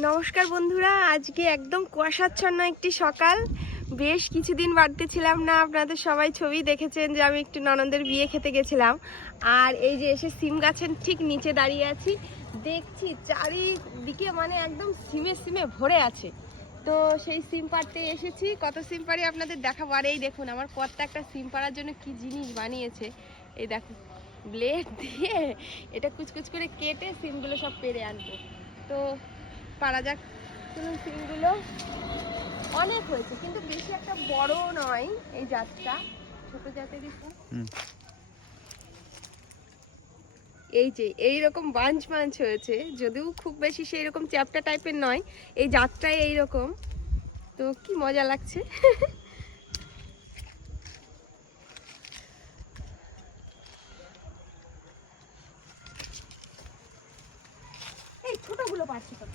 নমস্কার বন্ধুরা, আজকে একদম কুয়াশাচ্ছন্ন একটি সকাল। বেশ কিছুদিন বাড়িতে ছিলাম না, আপনাদের সবাই ছবি দেখেছেন যে আমি একটু ননদের বিয়ে খেতে গেছিলাম। আর এই যে এসে সিম গাছের ঠিক নিচে দাঁড়িয়ে আছি, দেখছি চারিদিকে মানে একদম সিমে সিমে ভরে আছে। তো সেই সিম পাড়তে এসেছি, কত সিম পাড়ি আপনাদের দেখাবো। আর এই দেখুন আমার কর্তা একটা সিম পাড়ার জন্য কি জিনিস বানিয়েছে। এই দেখুন, ব্লেড দিয়ে এটা কুচকুচ করে কেটে সিমগুলো সব পেড়ে আনবো। তো পারা যাক, চলুন। সিমগুলো অনেক হয়েছে কিন্তু বেশি একটা বড় নয়, এই জাতটা ছোট জাতেরই। এই যে এইরকম বাঞ্চ বাঞ্চ হয়েছে, যদিও খুব বেশি সেই রকম চ্যাপ্টা টাইপের নয়, এই জাতটাই এইরকম। তো কি মজা লাগছে। এই ছোটগুলো পাচ্ছি তো।